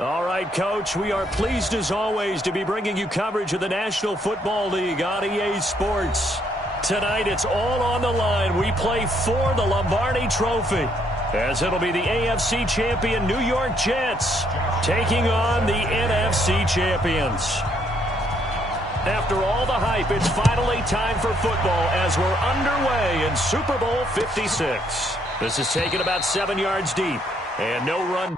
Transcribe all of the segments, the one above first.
All right, Coach, we are pleased as always to be bringing you coverage of the National Football League on EA Sports. Tonight, it's all on the line. We play for the Lombardi Trophy, as it'll be the AFC champion New York Jets taking on the NFC champions. After all the hype, it's finally time for football as we're underway in Super Bowl 56. This is taken about 7 yards deep, and no run.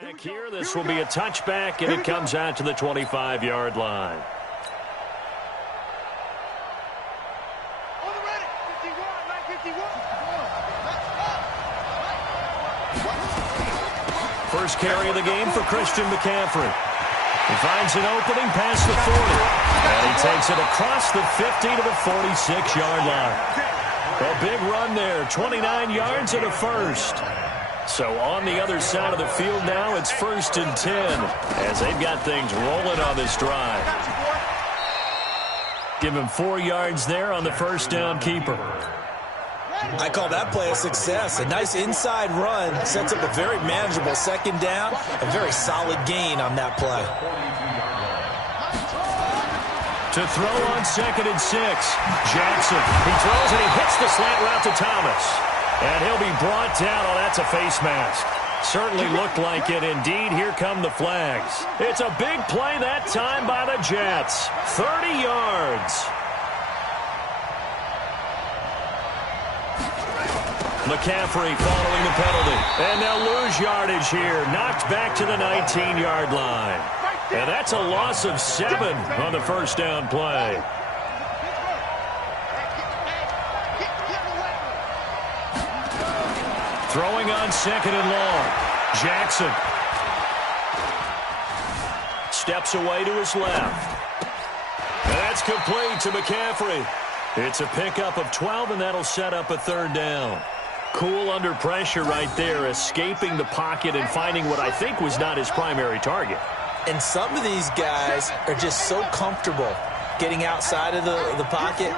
Back here, this will be a touchback, and it comes out to the 25-yard line. First carry of the game for Christian McCaffrey. He finds an opening past the 40, and he takes it across the 50 to the 46-yard line. A big run there, 29 yards and a first. So on the other side of the field now, it's 1st and 10 as they've got things rolling on this drive. Give him 4 yards there on the first down keeper. I call that play a success. A nice inside run sets up a very manageable second down. A very solid gain on that play. To throw on 2nd and 6, Jackson. He throws and he hits the slant route to Thomas. And he'll be brought down. Oh, that's a face mask. Certainly looked like it. Indeed, here come the flags. It's a big play that time by the Jets. 30 yards. McCaffrey following the penalty. And they'll lose yardage here. Knocked back to the 19-yard line. And that's a loss of 7 on the first down play. Throwing on 2nd and long. Jackson. Steps away to his left. And that's complete to McCaffrey. It's a pickup of 12, and that'll set up a 3rd down. Cool under pressure right there, escaping the pocket and finding what I think was not his primary target. And some of these guys are just so comfortable getting outside of the pocket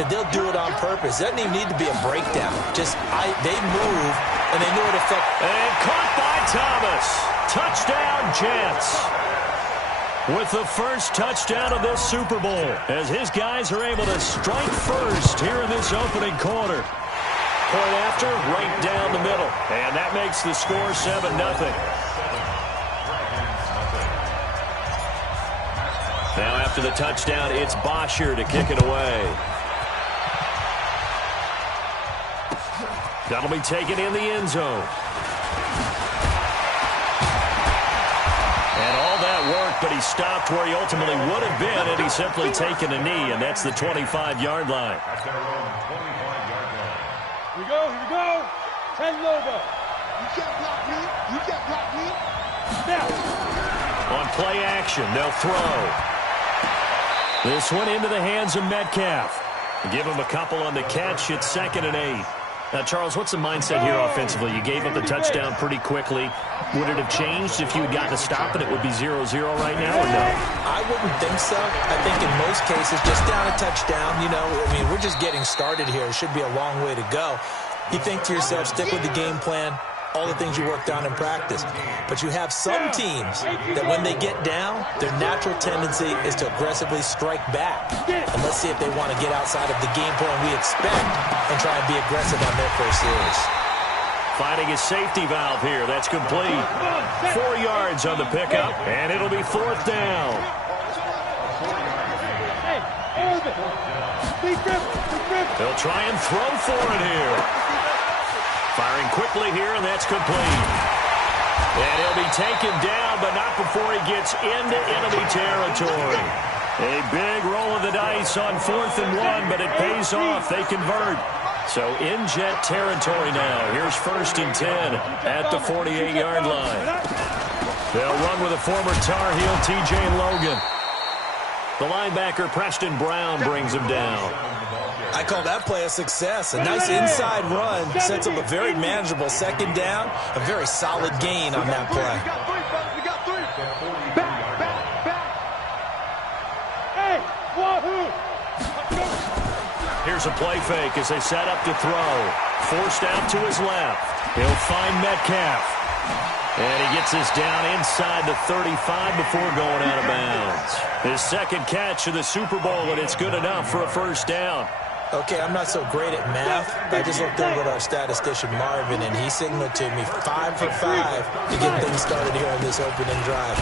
that they'll do it on purpose. It doesn't even need to be a breakdown. Just they move, and they know it affects. And caught by Thomas. Touchdown, Jets. With the first touchdown of this Super Bowl, as his guys are able to strike first here in this opening quarter. Point after, right down the middle. And that makes the score 7-0. Now after the touchdown, it's Bosher to kick it away. That'll be taken in the end zone. And all that work, but he stopped where he ultimately would have been, and he's simply taken a knee, and that's the 25-yard line. Here we go. 10 logo. You can't block me. Now. On play action, they'll throw. This one into the hands of Metcalf. Give him a couple on the catch. It's 2nd and 8. Now, Charles, what's the mindset here offensively? You gave up the touchdown pretty quickly. Would it have changed if you had gotten a stop and it would be 0-0 right now, or no? I wouldn't think so. I think in most cases, just down a touchdown, we're just getting started here. It should be a long way to go. You think to yourself, stick with the game plan, all the things you worked on in practice. But you have some teams that when they get down, their natural tendency is to aggressively strike back. And let's see if they want to get outside of the game plan we expect and try and be aggressive on their first series. Finding a safety valve here. That's complete. 4 yards on the pickup, and it'll be 4th down. They'll try and throw for it here. Firing quickly here, and that's complete. And he'll be taken down, but not before he gets into enemy territory. A big roll of the dice on 4th and 1, but it pays off. They convert. So in Jet territory now. Here's 1st and 10 at the 48-yard line. They'll run with a former Tar Heel, T.J. Logan. The linebacker, Preston Brown, brings him down. I call that play a success. A nice inside run sets up a very manageable second down, a very solid gain on that play. We got three. Back. Hey, wahoo! Here's a play fake as they set up to throw. Forced out to his left. He'll find Metcalf. And he gets this down inside the 35 before going out of bounds. His second catch of the Super Bowl, and it's good enough for a first down. Okay, I'm not so great at math. I just looked over at our statistician, Marvin, and he signaled to me 5 for 5 to get things started here on this opening drive.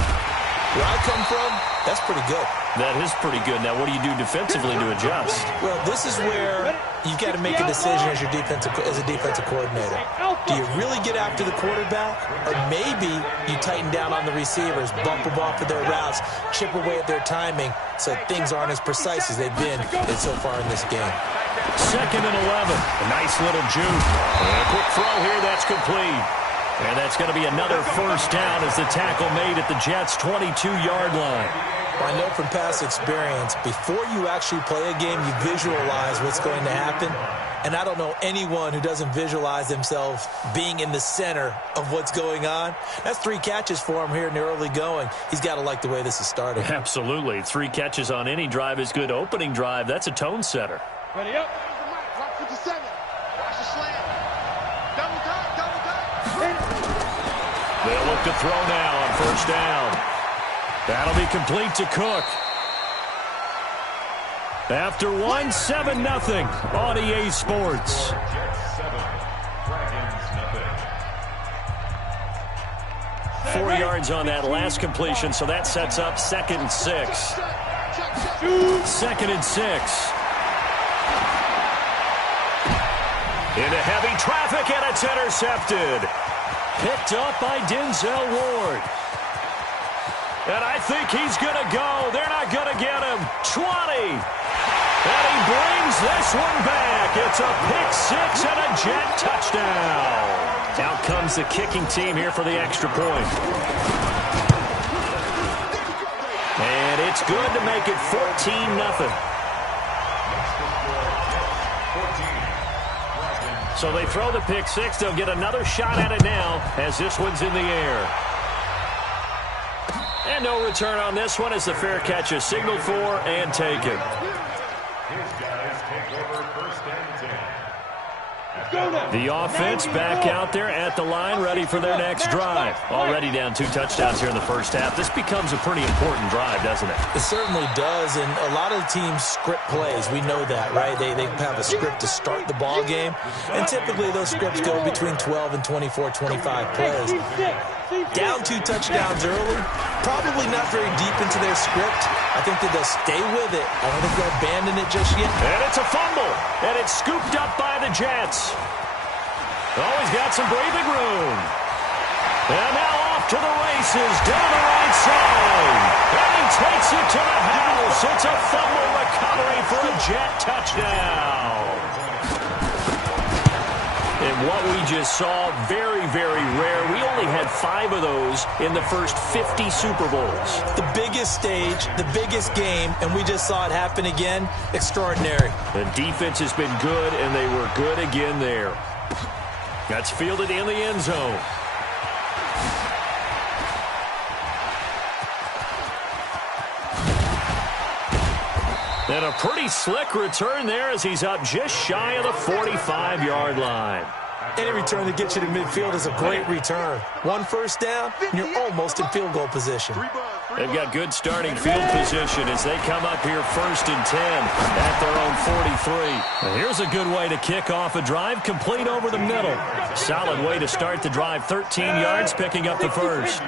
Where I come from, that's pretty good. That is pretty good. Now, what do you do defensively to adjust? Well, this is where you got to make a decision as a defensive coordinator. Do you really get after the quarterback? Or maybe you tighten down on the receivers, bump them off of their routes, chip away at their timing so things aren't as precise as they've been so far in this game. 2nd and 11. A nice little juke. And a quick throw here. That's complete. And that's going to be another first down as the tackle made at the Jets' 22-yard line. Well, I know from past experience, before you actually play a game, you visualize what's going to happen. And I don't know anyone who doesn't visualize themselves being in the center of what's going on. That's 3 catches for him here in the early going. He's got to like the way this is starting. Absolutely. 3 catches on any drive is good. Opening drive, that's a tone setter. Ready up. Watch 57. Watch the slant. Double time. They'll look to throw now on first down. That'll be complete to Cook. After 1, 7-0 on EA Sports. Four yards on that last completion, so that sets up 2nd and 6. 2nd and 6. Into heavy traffic, and it's intercepted. Picked up by Denzel Ward. And I think he's going to go. They're not going to get him. 20. And he brings this one back. It's a pick 6 and a Jet touchdown. Out comes the kicking team here for the extra point. And it's good to make it 14-0. So they throw the pick 6. They'll get another shot at it now as this one's in the air. And no return on this one as the fair catch is signaled for and taken. The offense back out there at the line, ready for their next drive. Already down 2 touchdowns here in the first half. This becomes a pretty important drive, doesn't it? It certainly does, and a lot of the teams script plays. We know that, right? They have a script to start the ball game, and typically those scripts go between 12 and 24, 25 plays. Down 2 touchdowns early, probably not very deep into their script. I think that they'll stay with it. I don't think they'll abandon it just yet. And it's a fumble, and it's scooped up by the Jets. Oh, he's got some breathing room. And now off to the races, down the right side. And he takes it to the house. It's a fumble recovery for a Jet touchdown. And what we just saw, very, very rare. We only had 5 of those in the first 50 Super Bowls. The biggest stage, the biggest game, and we just saw it happen again. Extraordinary. The defense has been good, and they were good again there. That's fielded in the end zone. And a pretty slick return there as he's up just shy of the 45-yard line. Any return that gets you to midfield is a great return. 1 first down, and you're almost in field goal position. They've got good starting field position as they come up here 1st and 10 at their own 43. And here's a good way to kick off a drive, complete over the middle. Solid way to start the drive, 13 yards, picking up the first.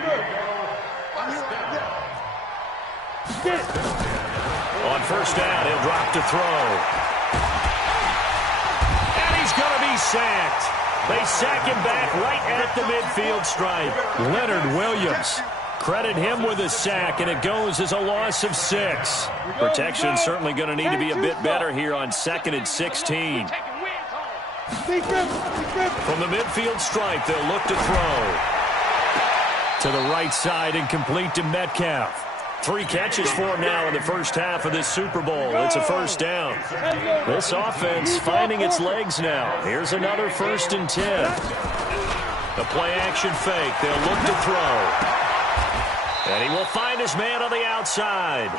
On first down, he'll drop to throw. And he's going to be sacked. They sack him back right at the midfield stripe. Leonard Williams. Credit him with a sack, and it goes as a loss of 6. Protection certainly going to need to be a bit better here on 2nd and 16. From the midfield stripe, they'll look to throw. To the right side and complete to Metcalf. 3 catches for him now in the first half of this Super Bowl. It's a first down. This offense finding its legs now. Here's another 1st and 10. The play-action fake. They'll look to throw. And he will find his man on the outside.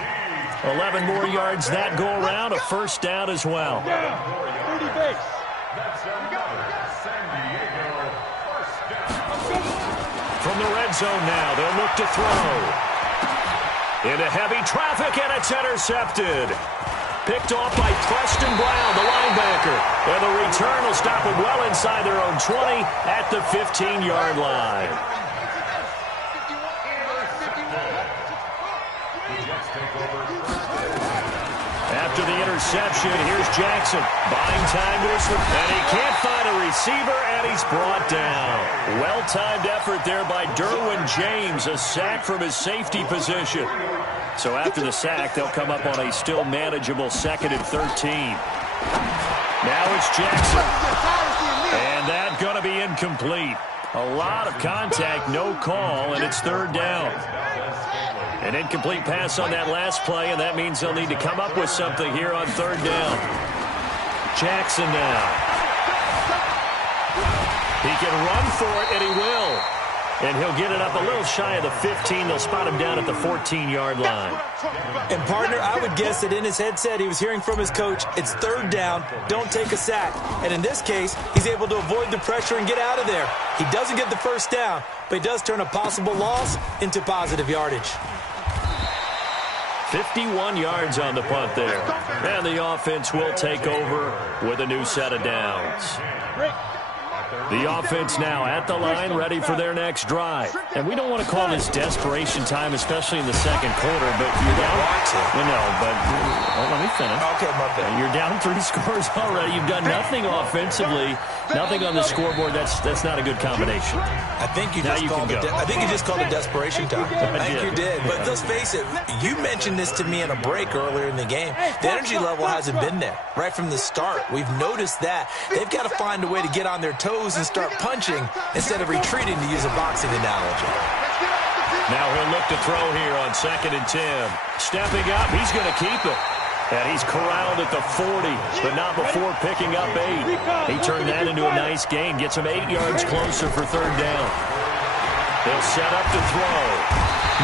11 more yards that go around. A first down as well. From the red zone now, they'll look to throw. Into heavy traffic, and it's intercepted. Picked off by Preston Brown, the linebacker. And the return will stop it well inside their own 20 at the 15-yard line. After the interception, here's Jackson. Buying time to his, and he can't find a receiver, and he's brought down. Well-timed effort there by Derwin James, a sack from his safety position. So after the sack, they'll come up on a still manageable 2nd and 13. Now it's Jackson. And that's going to be incomplete. A lot of contact, no call, and it's 3rd down. An incomplete pass on that last play, and that means they'll need to come up with something here on 3rd down. Jackson now. He can run for it, and he will. And he'll get it up a little shy of the 15. They'll spot him down at the 14-yard line. And, partner, I would guess that in his headset he was hearing from his coach, it's 3rd down, don't take a sack. And in this case, he's able to avoid the pressure and get out of there. He doesn't get the first down, but he does turn a possible loss into positive yardage. 51 yards on the punt there. And the offense will take over with a new set of downs. The offense now at the line, ready for their next drive. And we don't want to call this desperation time, especially in the 2nd quarter, but you're down. Let me finish. Okay, my bad. You're down 3 scores already. You've done nothing offensively, nothing on the scoreboard. That's not a good combination. I think you just called it desperation time. I think you did. But let's face it, you mentioned this to me in a break earlier in the game. The energy level hasn't been there right from the start. We've noticed that. They've got to find a way to get on their toes and start punching instead of retreating, to use a boxing analogy. Now he'll look to throw here on 2nd and 10. Stepping up, he's going to keep it. And he's corralled at the 40, but not before picking up 8. He turned that into a nice gain, gets him 8 yards closer for 3rd down. They'll set up to throw.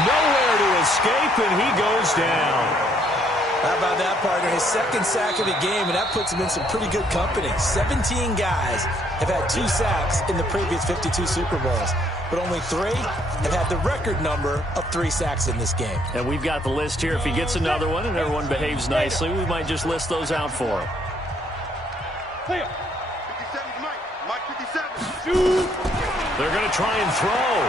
Nowhere to escape, and he goes down. How about that, partner? His 2nd sack of the game, and that puts him in some pretty good company. 17 guys have had 2 sacks in the previous 52 Super Bowls, but only 3 have had the record number of 3 sacks in this game. And we've got the list here. If he gets another one and everyone behaves nicely, we might just list those out for him. 57 Mike 57. They're going to try and throw.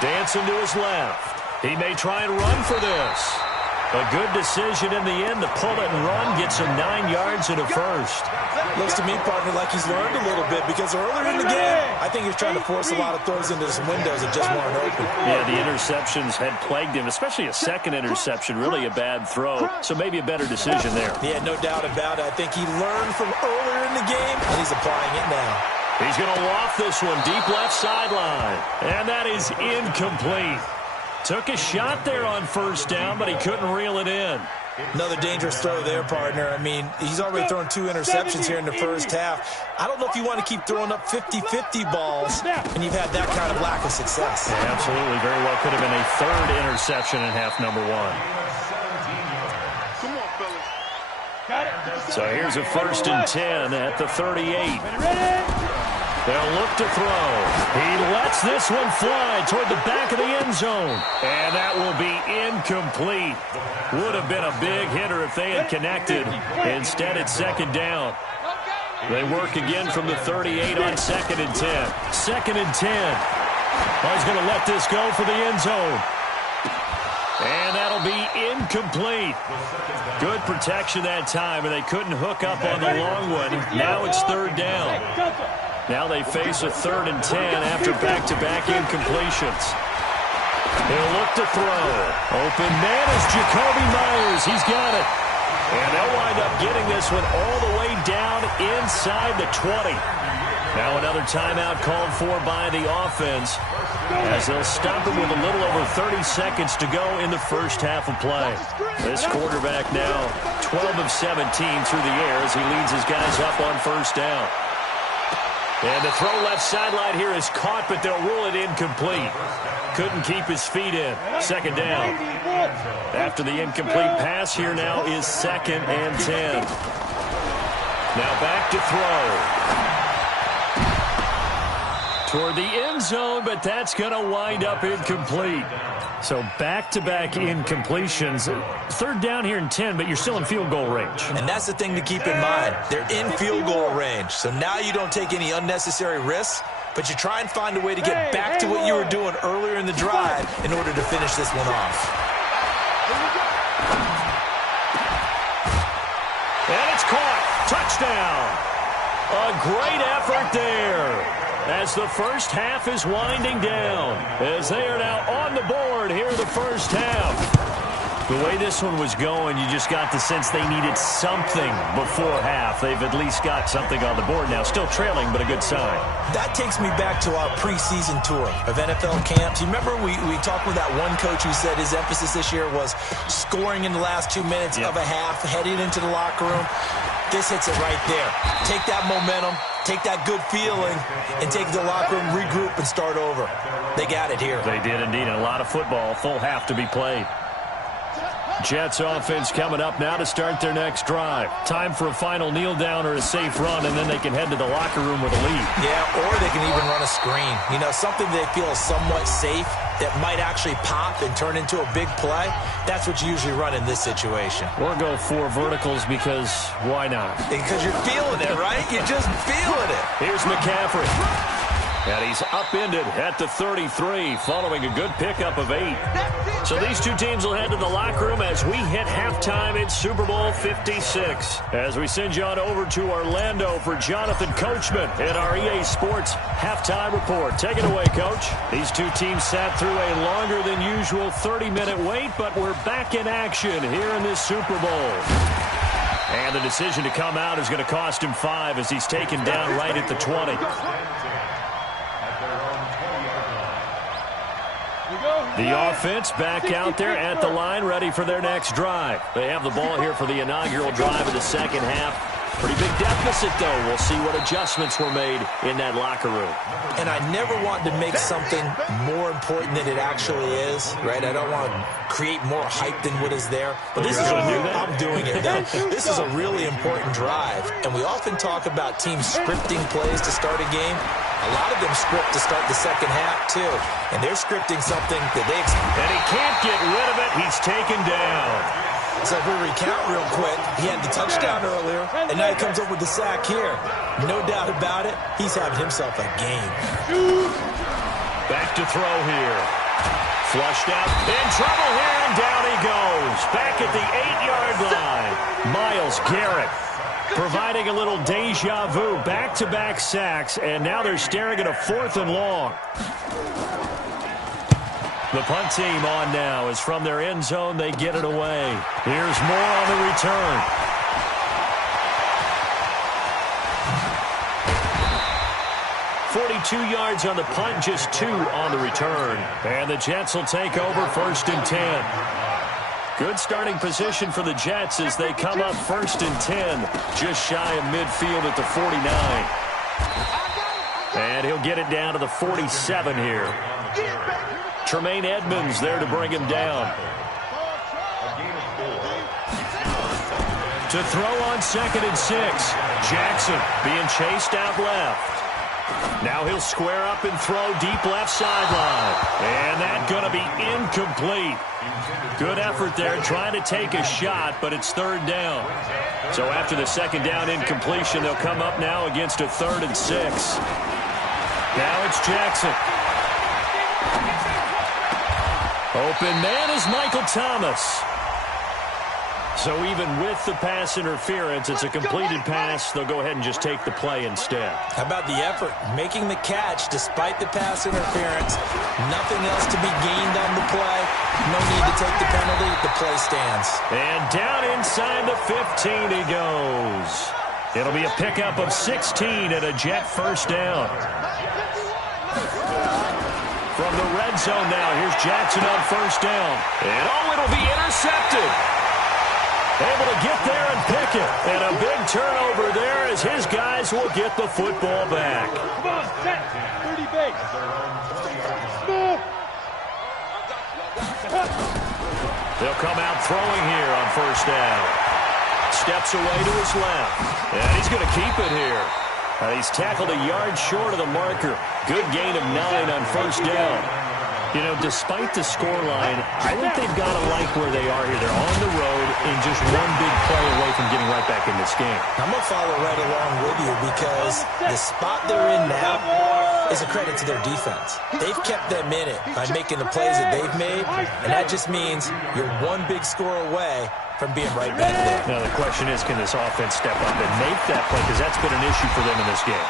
Dancing to his left. He may try and run for this. A good decision in the end to pull it and run. Gets him 9 yards and a first. Looks to me, partner, like he's learned a little bit, because earlier in the game, I think he was trying to force a lot of throws into some windows that just weren't open. Yeah, the interceptions had plagued him, especially a 2nd interception, really a bad throw. So maybe a better decision there. Yeah, no doubt about it. I think he learned from earlier in the game, and he's applying it now. He's going to loft this one deep left sideline. And that is incomplete. Took a shot there on 1st down, but he couldn't reel it in. Another dangerous throw there, partner. I mean, he's already thrown 2 interceptions here in the first half. I don't know if you want to keep throwing up 50-50 balls when you've had that kind of lack of success. Yeah, absolutely. Very well could have been a 3rd interception in half number 1. Come on, fellas. So here's a 1st and 10 at the 38. They'll look to throw. He lets this one fly toward the back of the end zone. And that will be incomplete. Would have been a big hitter if they had connected. Instead, it's 2nd down. They work again from the 38 on 2nd and 10. 2nd and 10. He's going to let this go for the end zone. And that'll be incomplete. Good protection that time, and they couldn't hook up on the long one. Now it's 3rd down. Now they face a 3rd and 10 after back-to-back incompletions. He'll look to throw. Open man is Jacoby Myers. He's got it. And they'll wind up getting this one all the way down inside the 20. Now another timeout called for by the offense, as they'll stop him with a little over 30 seconds to go in the first half of play. This quarterback now 12 of 17 through the air as he leads his guys up on first down. And the throw left sideline here is caught, but they'll rule it incomplete. Couldn't keep his feet in. Second down. After the incomplete pass, here now is 2nd and 10. Now back to throw. Toward the end zone, but that's going to wind up incomplete. So back-to-back incompletions. 3rd down here and 10, but you're still in field goal range. And that's the thing to keep in mind. They're in field goal range. So now you don't take any unnecessary risks, but you try and find a way to get back to what you were doing earlier in the drive in order to finish this one off. And it's caught. Touchdown. A great effort there, as the first half is winding down, as they are now on the board here in the first half. The way this one was going, you just got the sense they needed something before half. They've at least got something on the board now. Still trailing, but a good sign. That takes me back to our preseason tour of NFL camps. You remember we talked with that one coach who said his emphasis this year was scoring in the last 2 minutes of a half, heading into the locker room. This hits it right there. Take that momentum, take that good feeling, and take the locker room, regroup, and start over. They got it here. They did indeed. A lot of football, full half to be played. Jets offense coming up now to start their next drive. Time for a final kneel down or a safe run, and then they can head to the locker room with a lead. Yeah, or they can even run a screen. You know, something they feel is somewhat safe that might actually pop and turn into a big play. That's what you usually run in this situation. Or go 4 verticals because why not? Because you're feeling it, right? You're just feeling it. Here's McCaffrey. And he's upended at the 33 following a good pickup of 8. So these two teams will head to the locker room as we hit halftime in Super Bowl 56. As we send you on over to Orlando for Jonathan Coachman in our EA Sports halftime report. Take it away, Coach. These two teams sat through a longer than usual 30-minute wait, but we're back in action here in this Super Bowl. And the decision to come out is going to cost him 5 as he's taken down right at the 20. The offense back out there at the line, ready for their next drive. They have the ball here for the inaugural drive of the second half. Pretty big deficit, though. We'll see what adjustments were made in that locker room. And I never want to make something more important than it actually is, right? I don't want to create more hype than what is there. But this is I'm doing it. This is a really important drive. And we often talk about teams scripting plays to start a game. A lot of them script to start the second half, too. And they're scripting something that they expect. And he can't get rid of it. He's taken down. So if we recount real quick, he had the touchdown earlier, and now he comes up with the sack here. No doubt about it, he's having himself a game. Back to throw here. Flushed out. In trouble here, and down he goes. Back at the 8-yard line. Myles Garrett providing a little deja vu. Back-to-back sacks, and now they're staring at a 4th and long. The punt team on now as from their end zone they get it away. Here's more on the return. "42 yards on the punt, just 2 on the return. And the Jets will take over 1st and 10. Good starting position for the Jets as they come up 1st and 10, just shy of midfield at the 49. And he'll get it down to the 47 here. Tremaine Edmonds there to bring him down. To throw on 2nd and 6. Jackson being chased out left. Now he'll square up and throw deep left sideline. And that's going to be incomplete. Good effort there trying to take a shot, but it's 3rd down. So after the 2nd down incompletion, they'll come up now against a 3rd and 6. Now it's Jackson. Open man is Michael Thomas. So even with the pass interference, it's a completed pass. They'll go ahead and just take the play instead. How about the effort? Making the catch despite the pass interference. Nothing else to be gained on the play. No need to take the penalty. The play stands. And down inside the 15 he goes. It'll be a pickup of 16 and a Jet first down. From the red zone now, here's Jackson on first down. And it'll be intercepted. Able to get there and pick it. And a big turnover there as his guys will get the football back. Come on, set. 30 base. Move. They'll come out throwing here on first down. Steps away to his left. And he's going to keep it here. He's tackled a yard short of the marker. Good gain of 9 on first down. You know, despite the scoreline, I think they've got to like where they are here. They're on the road and just one big play away from getting right back in this game. I'm going to follow right along with you because the spot they're in now is a credit to their defense. They've kept them in it by making the plays that they've made, and that just means you're one big score away from being right back there. Now, the question is, can this offense step up and make that play? Because that's been an issue for them in this game.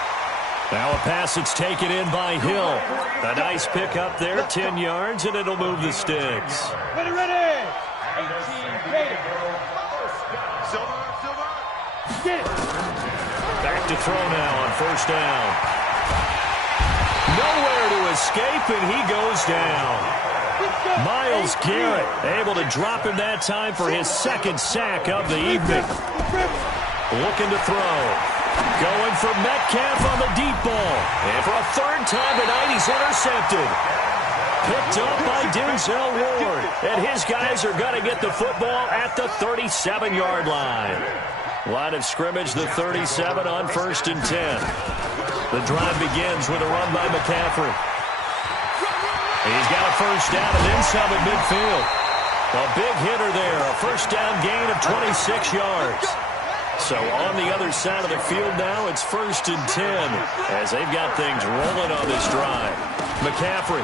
Now a pass that's taken in by Hill. A nice pickup there, 10 yards, and it'll move the sticks. Ready, ready. 18 Gator. Silver. Get it. Back to throw now on first down. Nowhere to escape, and he goes down. Myles Garrett able to drop him that time for his second sack of the evening. Looking to throw. Going for Metcalf on the deep ball. And for a third time tonight, he's intercepted. Picked up by Denzel Ward. And his guys are going to get the football at the 37-yard line. Line of scrimmage, the 37 on first and 10. The drive begins with a run by McCaffrey. He's got a first down and then some at midfield. A big hitter there. A first down gain of 26 yards. So on the other side of the field now, it's first and 10 as they've got things rolling on this drive. McCaffrey.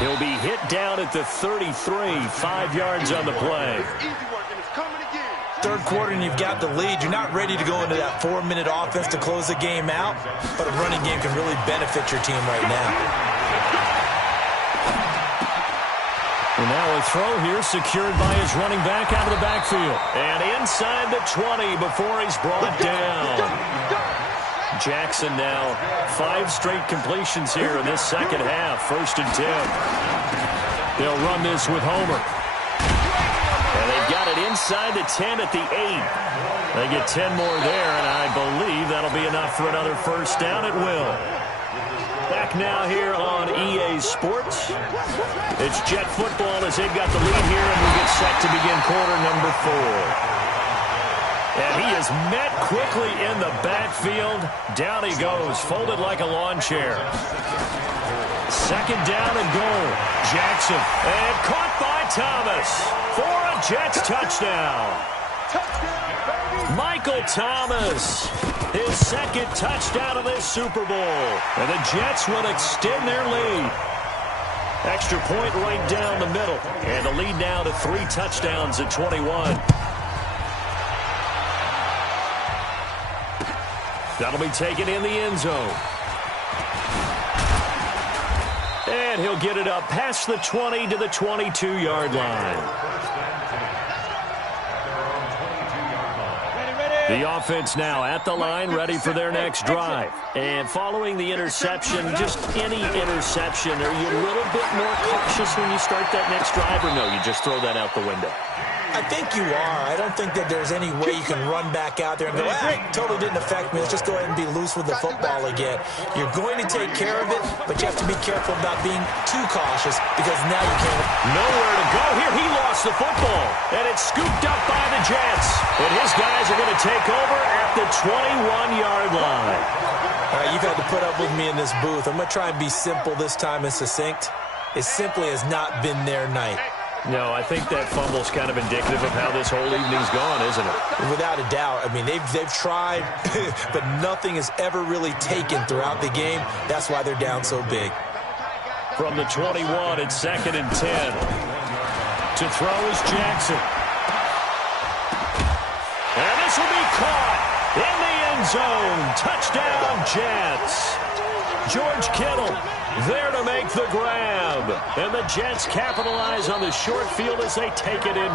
He'll be hit down at the 33, 5 yards on the play. Third quarter and you've got the lead. You're not ready to go into that 4-minute offense to close the game out, but a running game can really benefit your team right now. And now a throw here secured by his running back out of the backfield. And inside the 20 before he's brought down. Jackson now 5 straight completions here in this second half. First and 10. They'll run this with Homer. And they've got it inside the 10 at the 8. They get 10 more there, and I believe that'll be enough for another first down. It will. Back now here on EA Sports. It's Jet football as they've got the lead here, and we get set to begin quarter number 4. And he is met quickly in the backfield. Down he goes, folded like a lawn chair. Second down and goal. Jackson, and caught by Thomas for a Jets touchdown. Michael Thomas, his second touchdown of this Super Bowl. And the Jets will extend their lead. Extra point right down the middle. And the lead now to 3 touchdowns at 21. That'll be taken in the end zone. And he'll get it up past the 20 to the 22-yard line. The offense now at the line, ready for their next drive. And following the interception, just any interception, are you a little bit more cautious when you start that next drive, or no, you just throw that out the window? I think you are. I don't think that there's any way you can run back out there and go, totally didn't affect me. Let's just go ahead and be loose with the football again. You're going to take care of it, but you have to be careful about being too cautious because now you can't. Nowhere to go here. He lost the football, and it's scooped up by the Jets. And his guys are going to take over at the 21-yard line. All right, you've had to put up with me in this booth. I'm going to try and be simple this time and succinct. It simply has not been their night. No, I think that fumble's kind of indicative of how this whole evening's gone, isn't it? Without a doubt. I mean, they've tried, but nothing has ever really taken throughout the game. That's why they're down so big. From the 21, it's second and 10. To throw is Jackson. And this will be caught in the end zone. Touchdown, Jets. George Kittle there to make the grab. And the Jets capitalize on the short field as they take it in.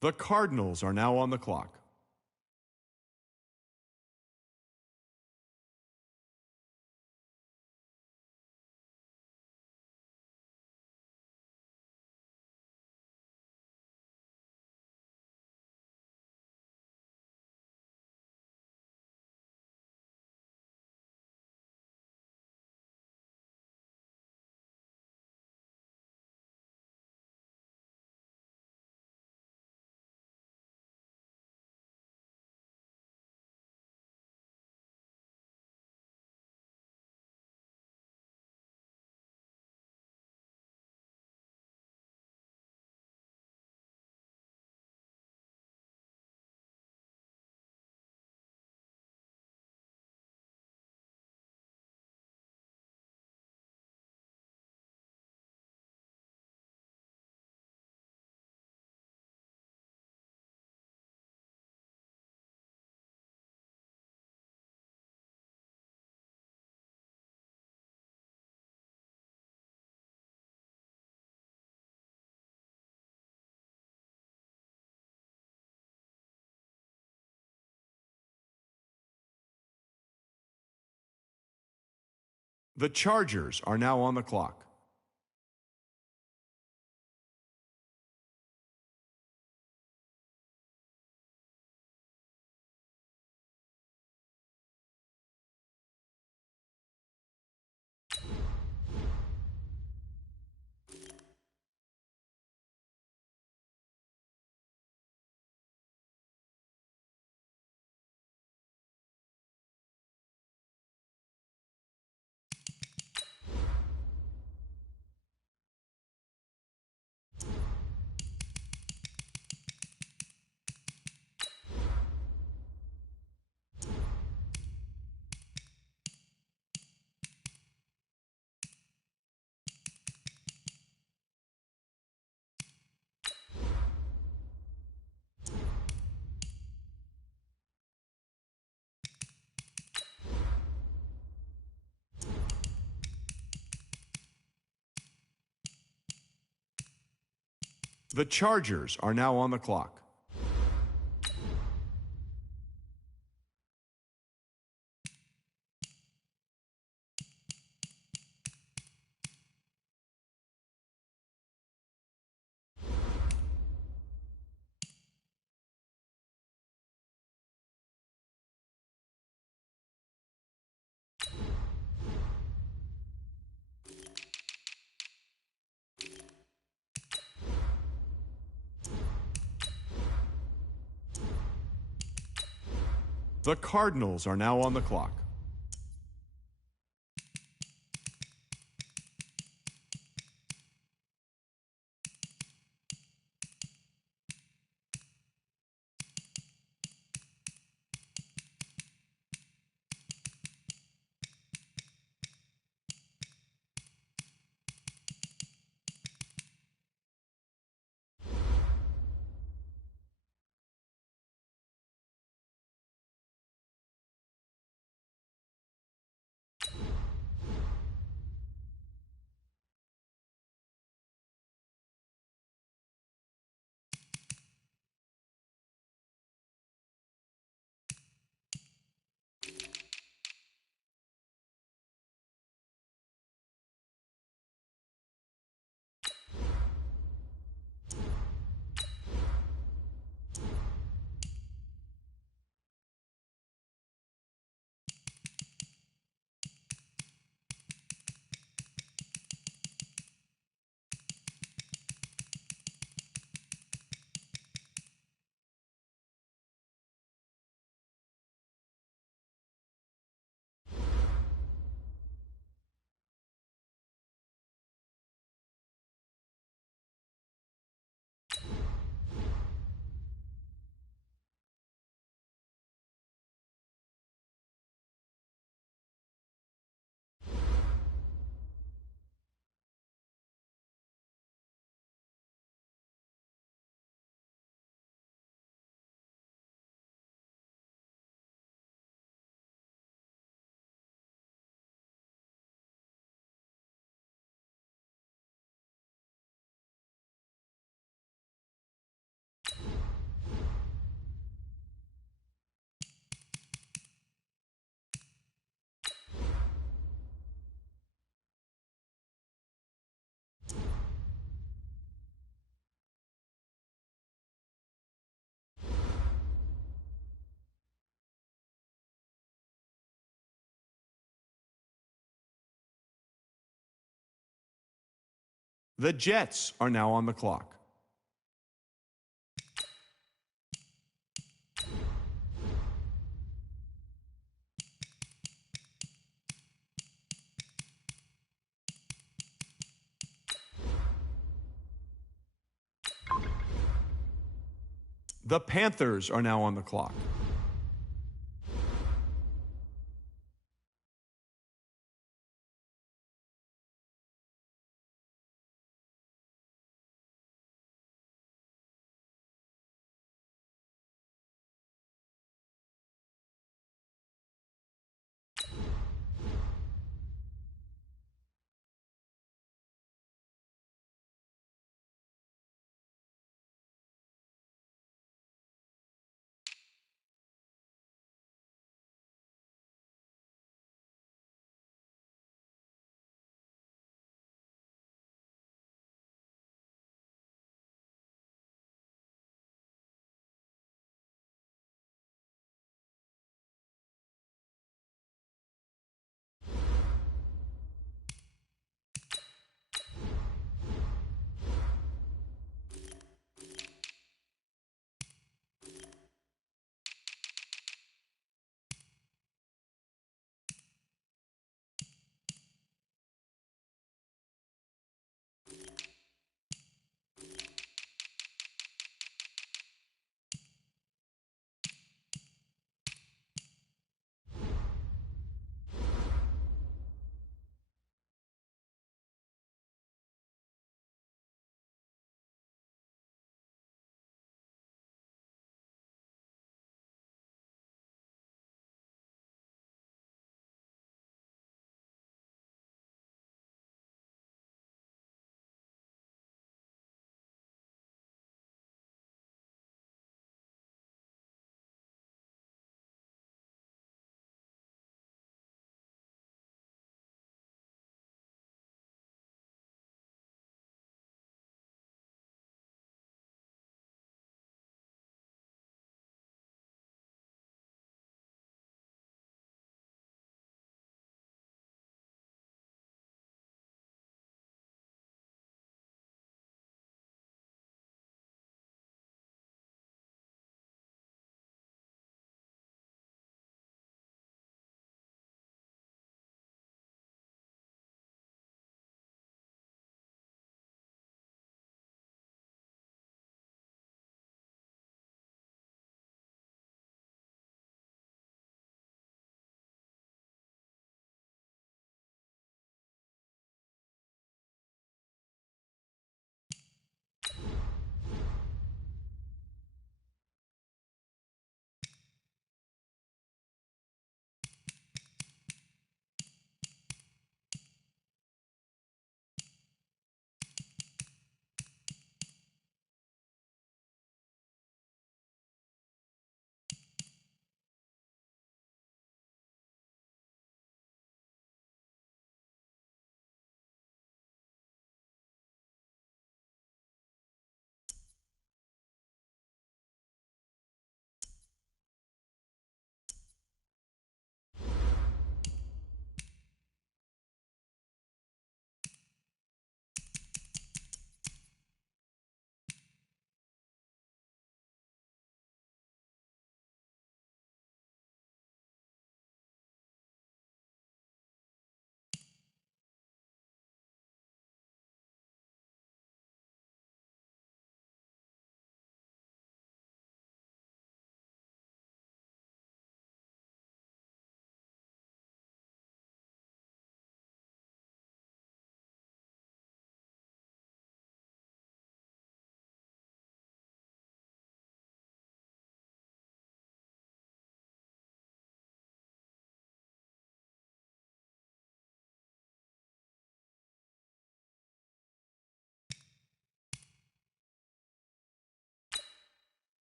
The Cardinals are now on the clock. The Chargers are now on the clock. The Chargers are now on the clock. The Cardinals are now on the clock. The Jets are now on the clock. The Panthers are now on the clock.